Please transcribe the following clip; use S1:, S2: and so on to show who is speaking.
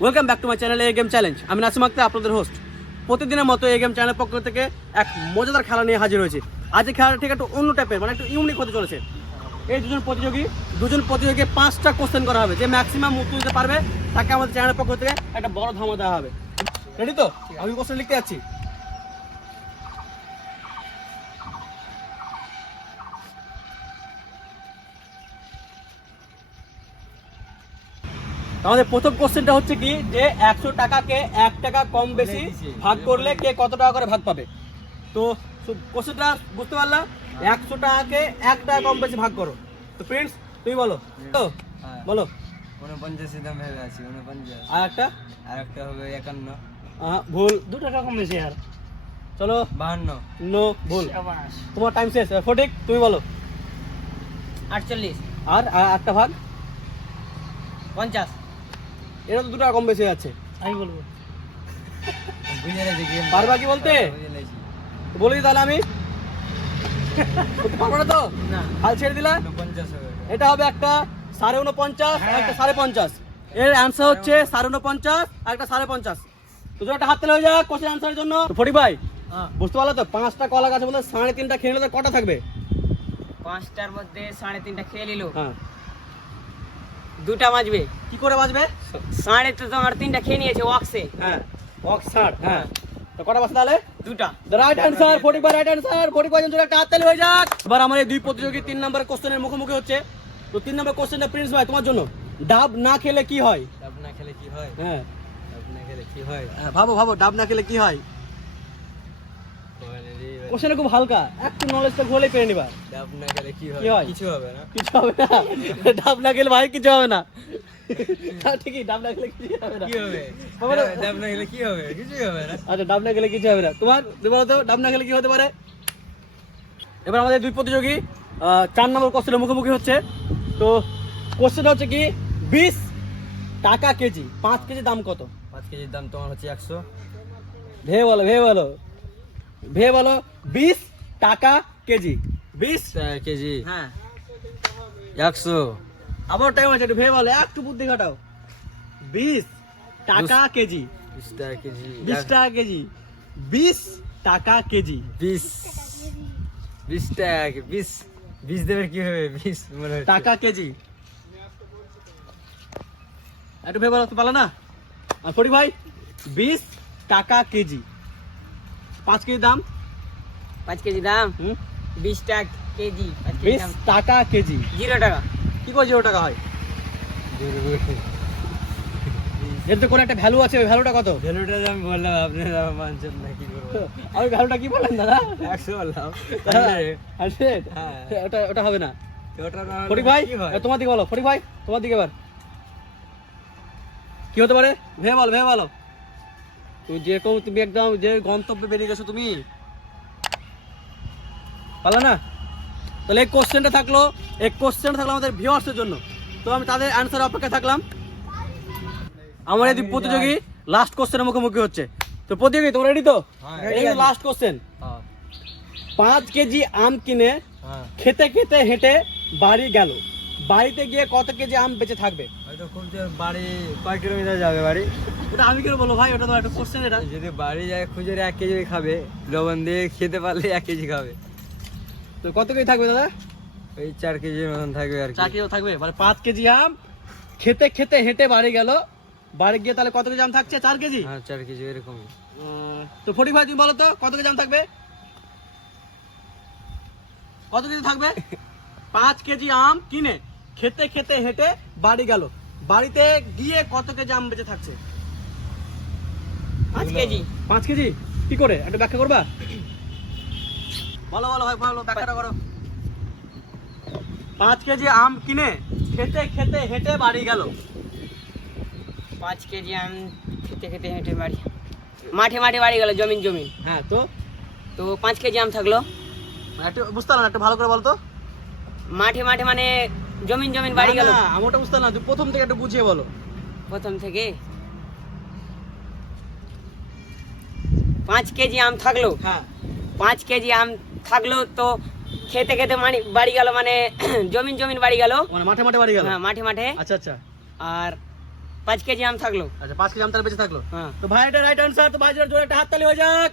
S1: Welcome back to my channel a game challenge আমি নাসিম আক্তার, আপনাদের host প্রতিদিনের মতো এই গেম চ্যানেলের পক্ষ থেকে এক মজাদার খেলা নিয়ে হাজির হয়েছে। আজকে খেলাটা ঠিক একটু অন্য টাইপের মানে একটু ইউনিক হতে চলেছে। এই দুজন প্রতিযোগী দুজন প্রতিযোগী পাঁচটা কোশ্চেন করা হবে। যে ম্যাক্সিমাম উত্তর দিতে পারবে, তাকে আমাদের চ্যানেলের পক্ষ থেকে একটা বড় ধামা দেওয়া হবে। রেডি তো? আমি কোশ্চেন লিখতে যাচ্ছি। আমাদের প্রথম কোশ্চেনটা হচ্ছে কি যে একশো টাকাকে এক টাকা কম বেশি ভাগ করলে কে কত টাকা করে ভাগ পাবে? তো কোশ্চেনটা বুঝতে পারলাম একশো টাকাকে এক টাকা কম বেশি ভাগ করো। তো প্রিন্স তুমি বলো। তো
S2: হ্যাঁ।
S1: বলো।
S2: উনপঞ্চাশে দাম ভেবে আছি উনপঞ্চাশ
S1: আর একটা?
S2: আর একটা হবে একান্ন।
S1: ভুল।
S3: দু টাকা কম বেশি আর।
S1: চলো।
S2: বাহান্ন।
S1: নো ভুল। তোমার টাইম শেষ। ফটিক তুমি বলো।
S3: আটচল্লিশ।
S1: আর আর একটা ভাগ?
S3: পঞ্চাশ।
S1: এটা তো দু টাকা কম বেশি আছে
S3: আমি বলব।
S1: পারবা কি বলতে? বলে তাহলে আমি? পারব না তো? হাল ছেড়ে দিলা? এটা হবে একটা সাড়ে উনপঞ্চাশ আর একটা সাড়ে পঞ্চাশ। এর অ্যান্সার হচ্ছে সাড়ে উনপঞ্চাশ আর একটা সাড়ে পঞ্চাশ। তো একটা হাত তালে হয়ে যাক কোশ্চেন অ্যান্সারের জন্য। ফটি ভাই
S3: হ্যাঁ।
S1: বুঝতে পারল তো? পাঁচটা কলা গাছ বলে সাড়ে তিনটা খেয়ে নিলে তো কটা থাকবে?
S3: পাঁচটার মধ্যে সাড়ে তিনটা খেয়ে নিল।
S1: হ্যাঁ।
S3: দুটা বাজবে।
S1: কি করে বাঁচবে
S3: সাড়ে তো তোমার তিনটা খেয়ে নিয়েছে ওয়াক্সে
S1: হ্যাঁ বক্স ষাট হ্যাঁ। তো কটা বাঁচবে তাহলে?
S3: দুটা
S1: right answer forty five right answer forty five জন্য একটা হাততালি হয়ে যাক? এবার আমার এই দুই প্রতিযোগী তিন নম্বর কোশ্চেনের মুখোমুখি হচ্ছে। তো তিন নম্বর কোশ্চেনটা প্রিন্স ভাই তোমার জন্য। ডাব না খেলে কি হয়?
S2: ডাব না খেলে কি হয়?
S1: হ্যাঁ।
S2: ডাব না খেলে কি হয়?
S1: হ্যাঁ, ভাবো ভাবো ডাব না খেলে কি হয়? কোশ্চেনটা খুব হালকা। একটু নলেজটা হলেই পেরে নিবা।
S2: ডাব না খেলে কি
S1: কি?
S2: কিছু হবে না।
S1: কিছু হবে না। ডাব না খেলে ভাই কিছু হবে না। ঠিকই ডাব না কিছু হবে না।
S2: কি হবে?
S1: হবে
S2: ডাব না খেলে কি হবে? হবে না।
S1: আচ্ছা ডাব না খেলে কিছু হবে না। তোমার তো ডাব না কি হতে পারে? এবার আমাদের দুই প্রতিযোগী চার নম্বর কোশ্চেনের মুখোমুখি হচ্ছে। তো কোশ্চেনটা হচ্ছে কি? বিশ টাকা কেজি পাঁচ কেজি দাম কত?
S2: পাঁচ কেজির দাম তোমার হচ্ছে একশো।
S1: ভেবে বলো ভেবে বলো। ভেবে বলো বিশ টাকা কেজি। বিশ?
S2: কেজি।
S1: হ্যাঁ।
S2: একশো।
S1: আবার টাইম আছে একটু ভেবে বলো একটু বুদ্ধি ঘটাও। বিশ টাকা কেজি।
S2: বিশ টাকা কেজি।
S1: বিশ টাকা কেজি। বিশ টাকা কেজি।
S2: বিশ। বিশ টাকা বিশ। বিশ দেবে কি হবে? বিশ মনে
S1: টাকা কেজি। একটু ভেবে বলো না? আর ফরি ভাই বিশ টাকা কেজি। পাঁচ কেজি দাম?
S3: পাঁচ কেজি দাম?
S1: হুম?
S3: বিশ টাকা কেজি
S1: বিশ টাকা কেজি।
S3: জিরো টাকা।
S1: কি করে জিরো টাকা হয়? এর তো কোনো একটা ভ্যালু আছে ওই ভ্যালুটা কত?
S2: ভ্যালুটা আমি বললাম আপনি মানছেন না কি করব?
S1: আমি ভ্যালুটা কি বলেন দাদা?
S2: একশো বললাম।
S1: হান্ড্রেড।
S2: হ্যাঁ।
S1: ওটা ওটা হবে না। ফটিক ভাই তোমার দিকে বলো ফটিক ভাই তোমার দিকে এবার। কি হতে পারে? ভেবে বলো ভেবে বলো। তুমি যেরকম তুমি একদম যে গন্তব্যে বেরিয়ে গেছো তুমি? পারল না? তাহলে এই কোশ্চেনটা থাকল এই কোশ্চেনটা থাকল আমাদের ভিউয়ার্সের জন্য। তো আমি তাদের অ্যান্সার অপেক্ষায় থাকলাম। আমার এই প্রতিযোগী লাস্ট কোশ্চেনের মুখোমুখি হচ্ছে। তো প্রতিযোগী তোমরা রেডি তো?
S2: হ্যাঁ,
S1: এই লাস্ট কোশ্চেন
S2: হ্যাঁ,
S1: পাঁচ কেজি আম কিনে
S2: হ্যাঁ।
S1: খেতে খেতে হেঁটে বাড়ি গেল। বাড়িতে গিয়ে কত কেজি আম বেঁচে থাকবে?
S2: হয়তো খুব জোর বাড়ি কয় কিলোমিটার যাবে বাড়ি?
S1: ওটা আমি কেন বলব ভাই? ওটা তো একটা কোশ্চেন এটা।
S2: যদি বাড়ি যায় খুঁজে এক কেজি খাবে। লবণ দিয়ে খেতে পারলে এক কেজি খাবে।
S1: তো কত কেজি থাকবে দাদা?
S2: ওই চার কেজির মতন থাকবে আর
S1: চার কেজি থাকবে? মানে পাঁচ কেজি আম খেতে খেতে হেঁটে বাড়ি গেল। বাড়ি গিয়ে তাহলে কত কেজি আম থাকছে? চার কেজি?
S2: হ্যাঁ চার কেজি এরকম।
S1: তো ফটি ভাই তুমি বলো তো কত কেজি আম থাকবে? কত কেজি থাকবে? পাঁচ কেজি আম কিনে খেতে খেতে হেঁটে বাড়ি গেল। বাড়িতে গিয়ে কত কেজি আম বেঁচে থাকছে?
S3: পাঁচ কেজি।
S1: পাঁচ কেজি? কি করে? একটা ব্যাখ্যা করবা? বলো বলো ভাই বলো ব্যাখ্যাটা করো। পাঁচ কেজি আম কিনে খেতে খেতে হেঁটে বাড়ি গেল।
S3: পাঁচ কেজি আম খেতে খেতে হেঁটে বাড়ি মাঠে মাঠে বাড়ি গেল জমিন জমিন।
S1: হ্যাঁ তো?
S3: তো পাঁচ কেজি আম থাকল।
S1: একটু বুঝতে পারলাম একটু ভালো করে বলতো?
S3: মাঠে মাঠে মানে জমিন জমিন বাড়ি গেল?
S1: না, আমি ওটা বুঝতে পারলাম তুই প্রথম থেকে একটু বুঝিয়ে বলো।
S3: প্রথম থেকে? পাঁচ কেজি আম থাকল।
S1: হ্যাঁ।
S3: পাঁচ কেজি আম থাকল তো খেতে খেতে মানে বাড়ি গেল মানে জমিন জমিন বাড়ি গেল।
S1: মানে মাঠে মাঠে বাড়ি গেল?
S3: হ্যাঁ মাঠে মাঠে।
S1: আচ্ছা আচ্ছা।
S3: আর পাঁচ কেজি আম থাকল।
S1: আচ্ছা পাঁচ কেজি আম তাহলে বেঁচে থাকল।
S3: হ্যাঁ।
S1: তো ভাই এটা রাইট আনসার তো ভাই জোরে একটা হাততালি হয়ে যাক।